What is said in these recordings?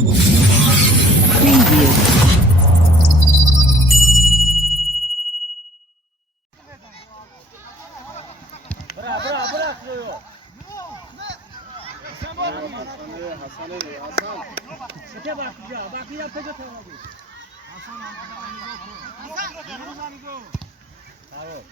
Preview. Bırak diyor. Hasan. Öte bak ya. Bak yapacak abi. Hasan. Bravo.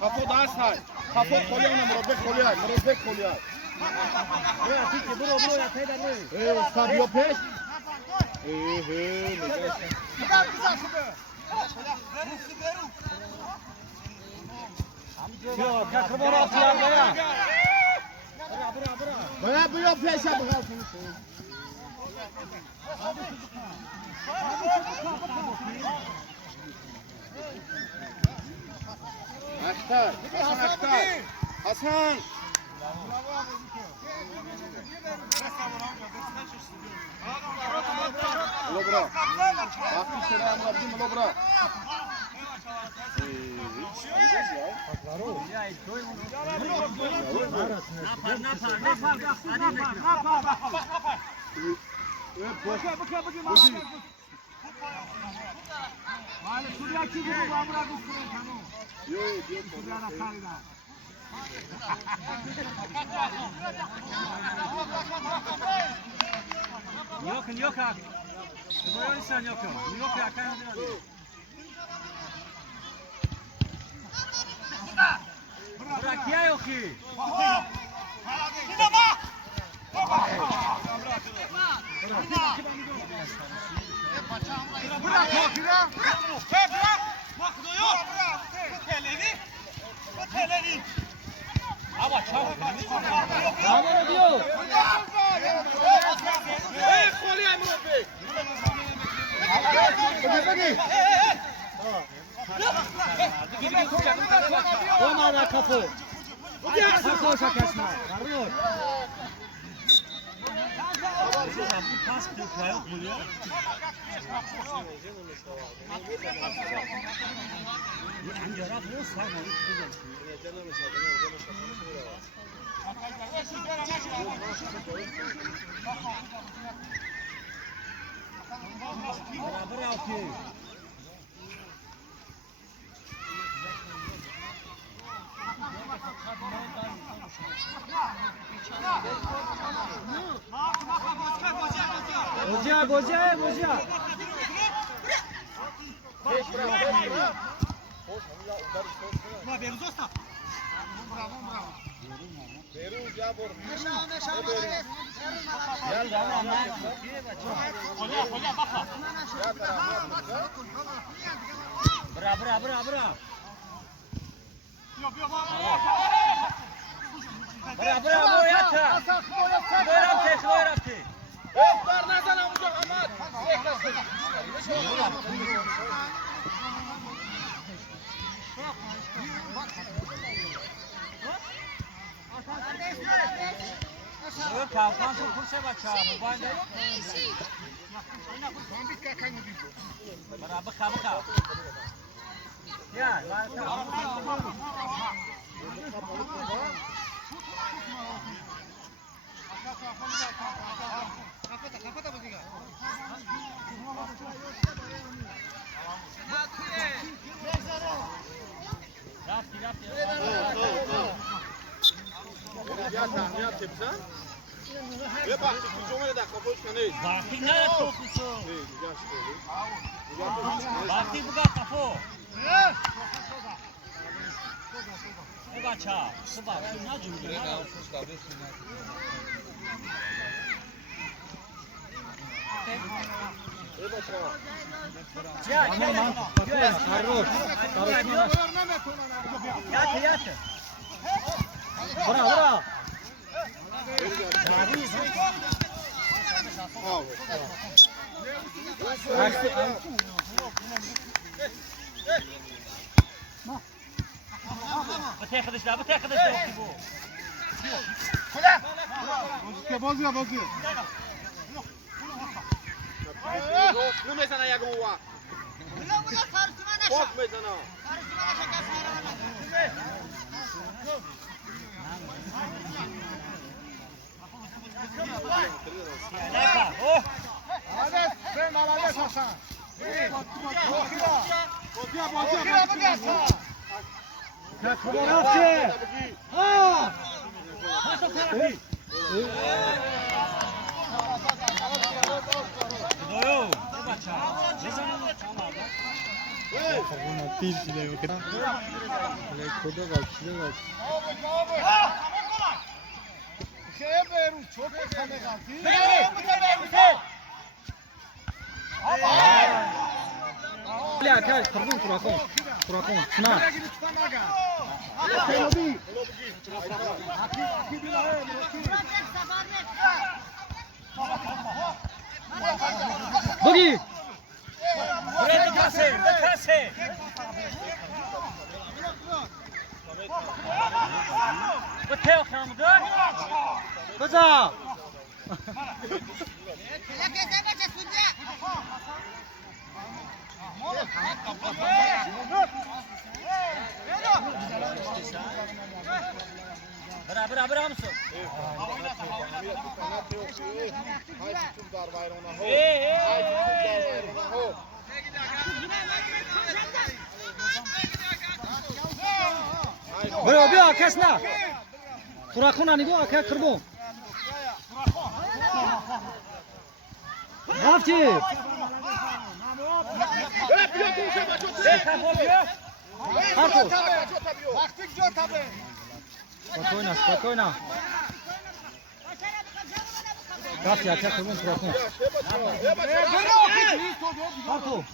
Kafa daha sağ. Kafa kolyana mırobek kolya. Buraya peki buraya peyder mi? Sabio peş. Yok, kakırma orası ya. Bana bu yok peş abi kalsın. Aktar. Hasan. Alo bro. Bak bir kere anlattım alo bro. Yok abi. Böyle insan yok. Yok ya kendine. Bırak ya yok ki. Ama çabuk. Ne diyor? Ona kapı. Kapı şakasına. Varıyor. Pas yok buraya. Bravo. Boca. Bravo. Bravo, yata. Doyrapti. Öftar nazan amca amat. Yok kalkan çok kursa baça bu bende. Baka. Ya, Bakti buka kafo. Baca, sebab sunat juga. Yat. Bra. Betekent dus bu. اوکی بازی بازی نمیزنه یک هوا خوب میزنه مالش حسن بگی بزا برابر همسو برو بیا کس نه خوراکونه نگاه که کربون رفتی спокойно спокойно رفتی که کربون خوراکون Artu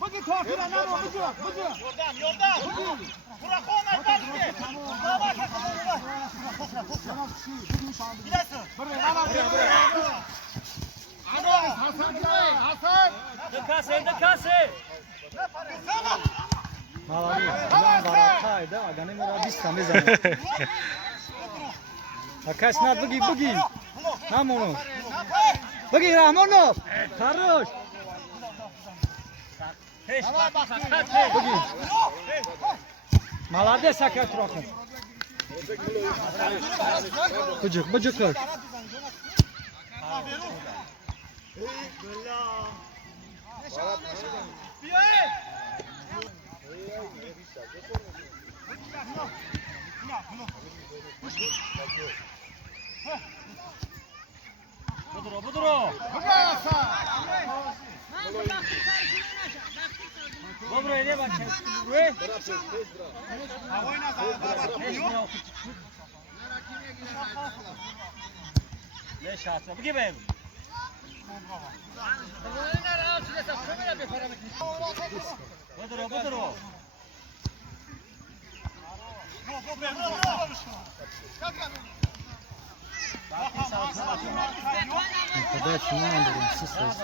بگی تاخیر نمو بگو Молодец, Иван Баратай, да, Агане Мурадиста мезане. Акаш над беги. Хамону. Беги Рамонов. Хорош. Беги. Молодец, Акаш Рахун. Быжык. Будро. Добро, иди баче. Не шанса. Беги бе. Будро. Подачу надо, сосна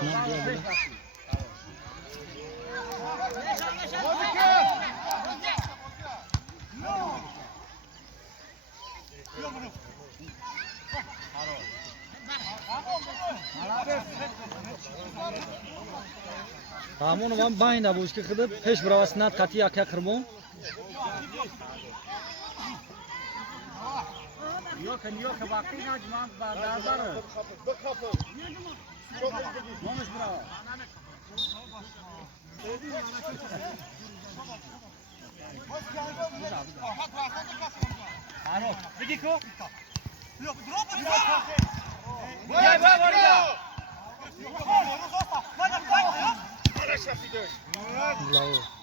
Ramon вам байна бушки хидib pesh birovasidan qati aka qirmon Yok vakti najman bardar Momuş bravo Aro begi ko Gel bak Bravo.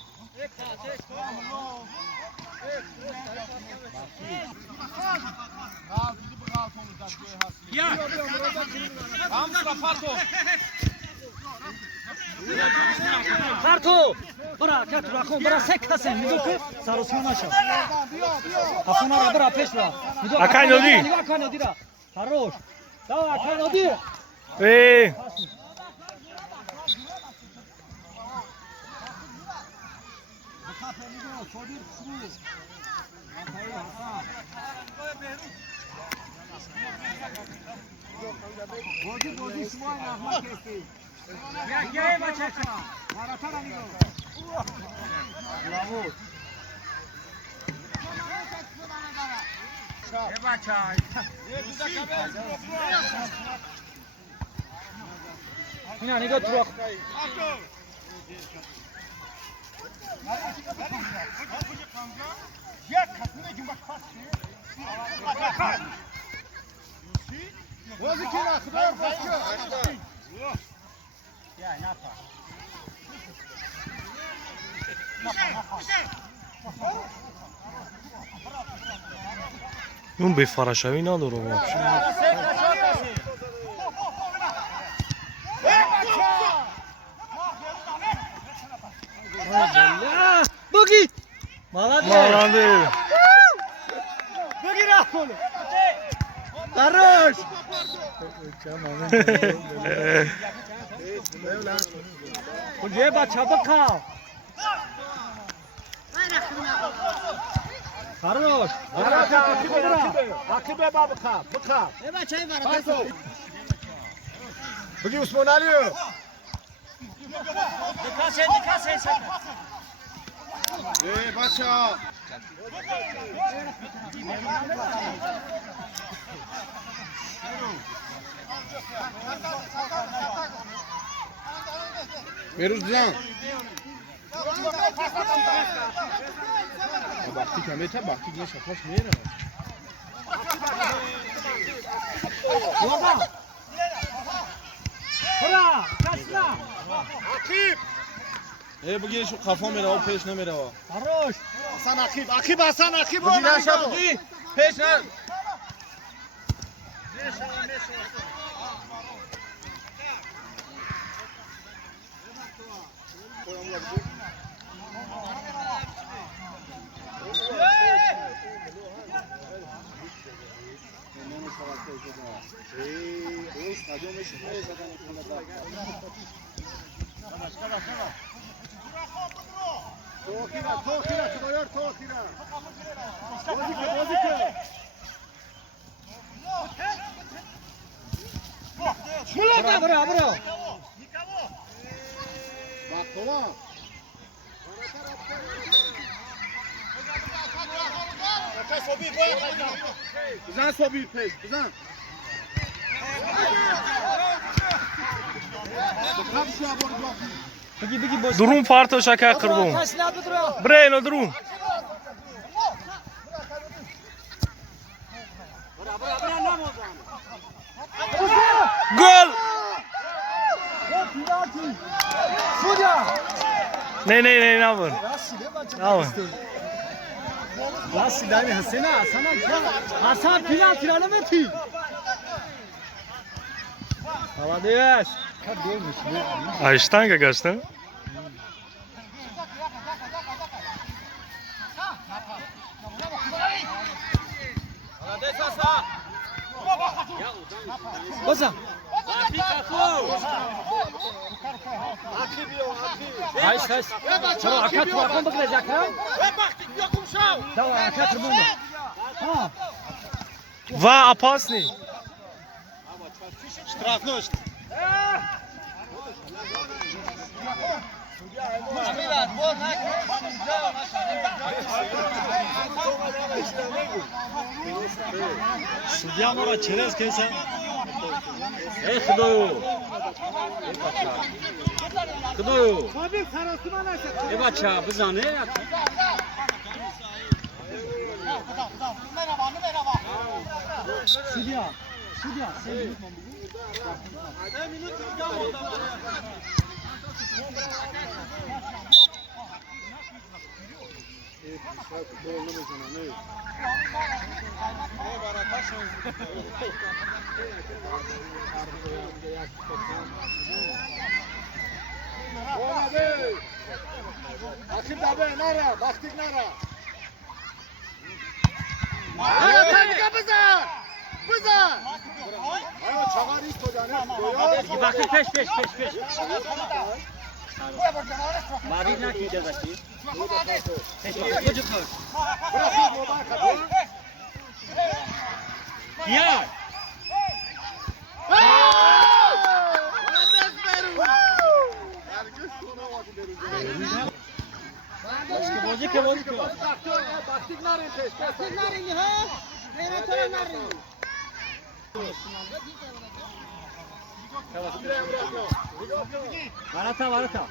Ya. Farto. Bırak kat rakon bırak sektasen. Nidoku sarosman aşağı. Afuna bırak peşra. Akan odi. Akan odi da. Хорош. Давай akan odi. Gel maça. Bravo. E maça. Yine ne götürüyor? Возле кина, куда başka? Ya ne yapar? اون به فراشوی نداره واقعا. Bugi. Молодец. Молодец. Bugi Rahul. Хорош. Kuje bacha bakha. Хорош. Akibe babka, bıka. Evet çay var. Bugün Osman Ali. Dikkat sen. Baça. Meruzcan. Bakti kameta, bakti ne şapaş nere? Baba. Bura, kaçma. Akib. bugün şu kafam mera o peş ne mera o. Хорош. Hasan Akib, Akib Hasan Akib. Bugün aşağı bugün peş ne? Tokira, çıkıyor Tokira. Bozike. Bura. Bak tamam. Bizan sobi peş, bizan. Bugi boş. درون فارتو شکر قربون. Kaçla bura. برینو درون. گل. Sudya. نه نبر. نبر. Rasi dayı Hasan Hasan filan mı ti? Молодец. Как делаешь? Айштанга гашта. Basa. Hayır. Çalo akat bakın bakacak ha. Давай, akat bunu. Ha. Va опасный. Штрафной. Судья мора через кеса. Эх, Kıdı. E maça bizane. Судья. Sen Akib dabe nara, baktik nara. Biza. Ayo çagar isto jane. Bakın peş. Mari na ki jagati. Peş. Burası moda kadar. Ya. Taktik narin peş. Taktik naringi ha? Meratona naringi. Varata varata.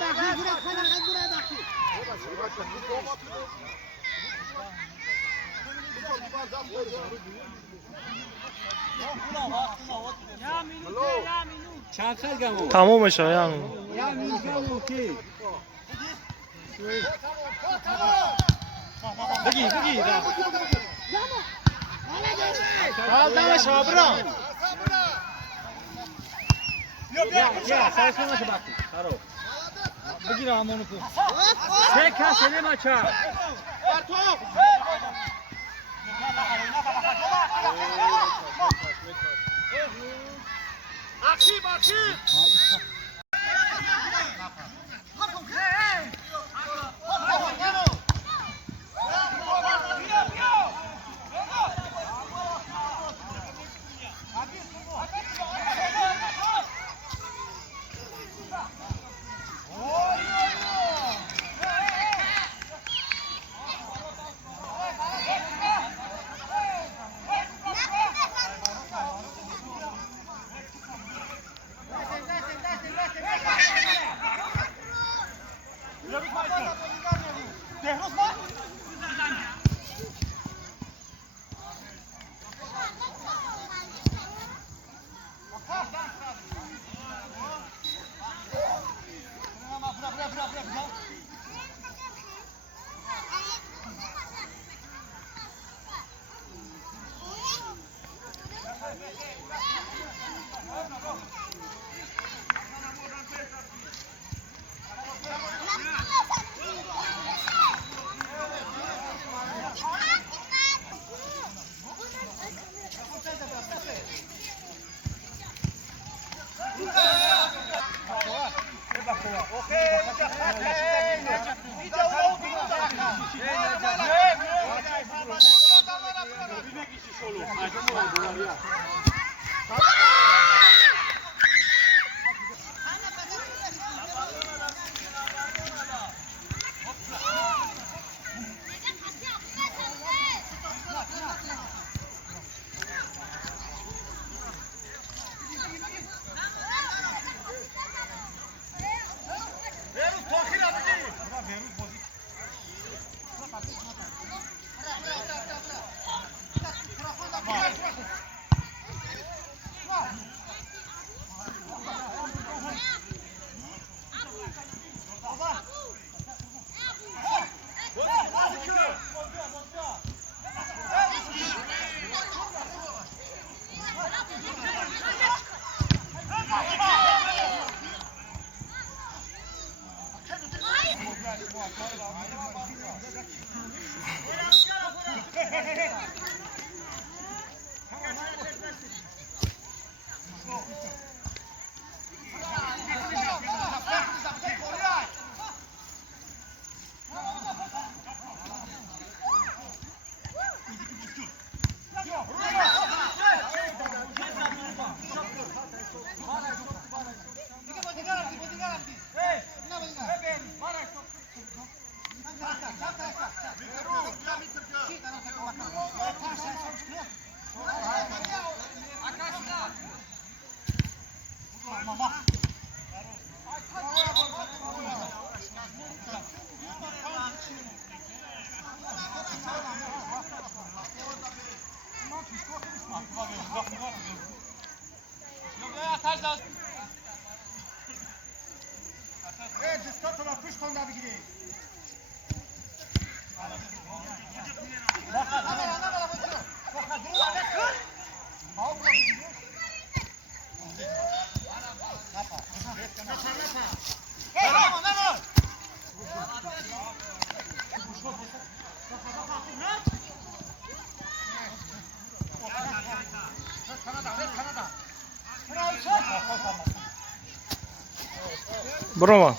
Bakı buraya kadar buraya bakı. Çakal gamu. تمومش آیان Ya min gamu ki. Bagi bagi dah. Aldamش آبرا Ya saya sana sebab. Taro. Bagi dah amonu ku. Seka sene maça. Akif Akif. برو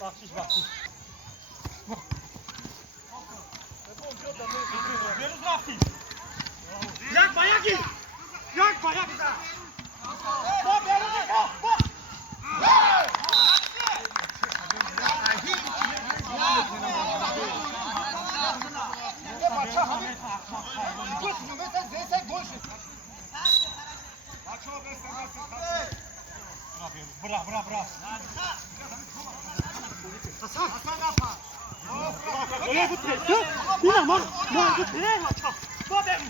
Baksız baksız. Yak bayak git. Yak bayak git. Bra. Öyle bu testi. Yine man bu testi. Babem.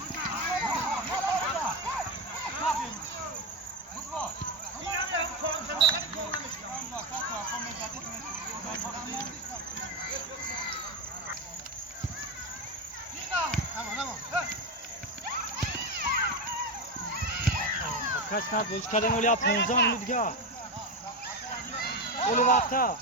Kaç saat boyunca kadın öyle yapmıyor zaman Lüdga. Öyle vakta.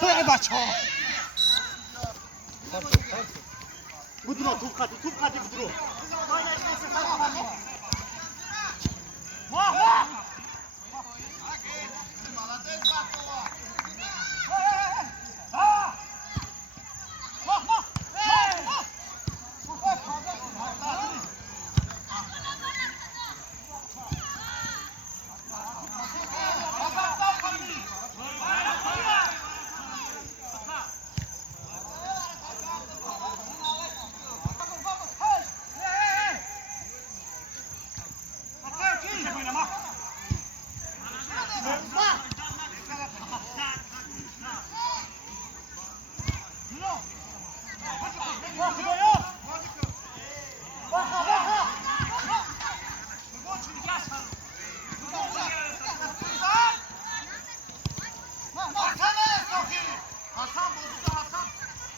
Hey bacho. Budro, tup kati budro.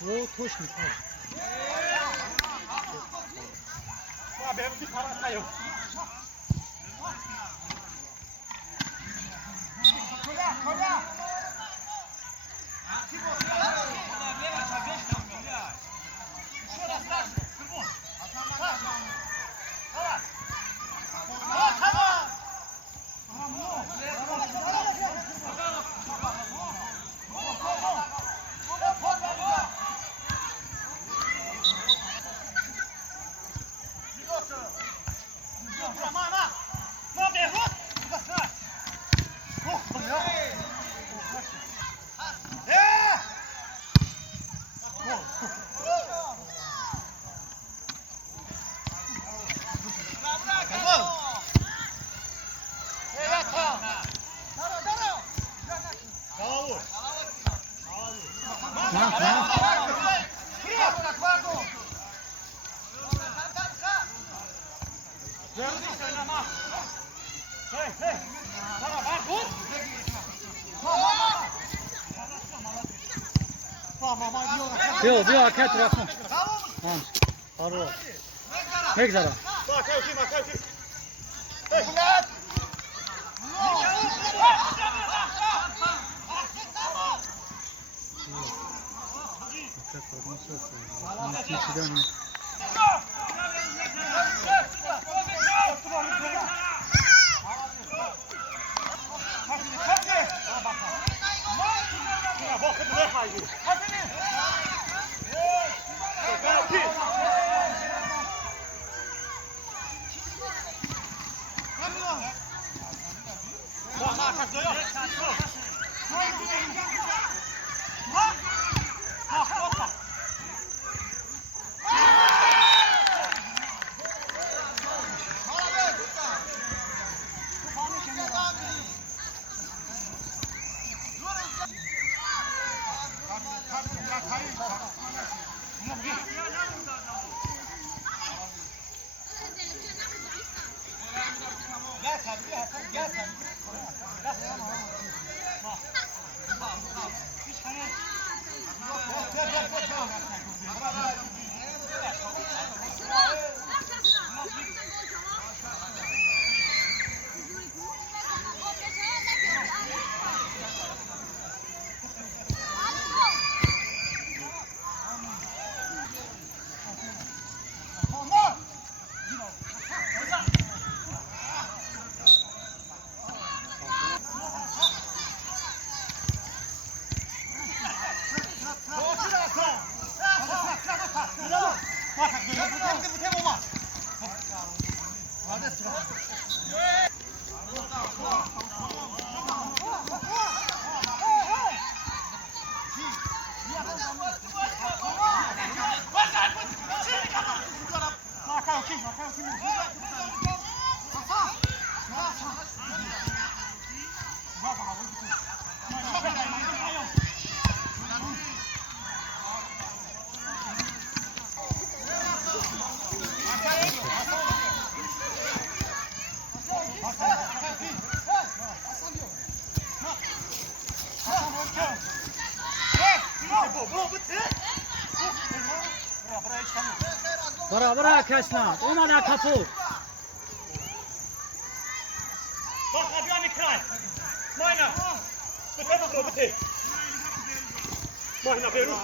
O точно. Benim bir parası yok. Kola. Bio, kaj tu rafno? Pardon. Nek zara. Bura kesna. Ona kapı. Bak hadi yani kray. Mayna. Bitte bak bitte. Mayna beru.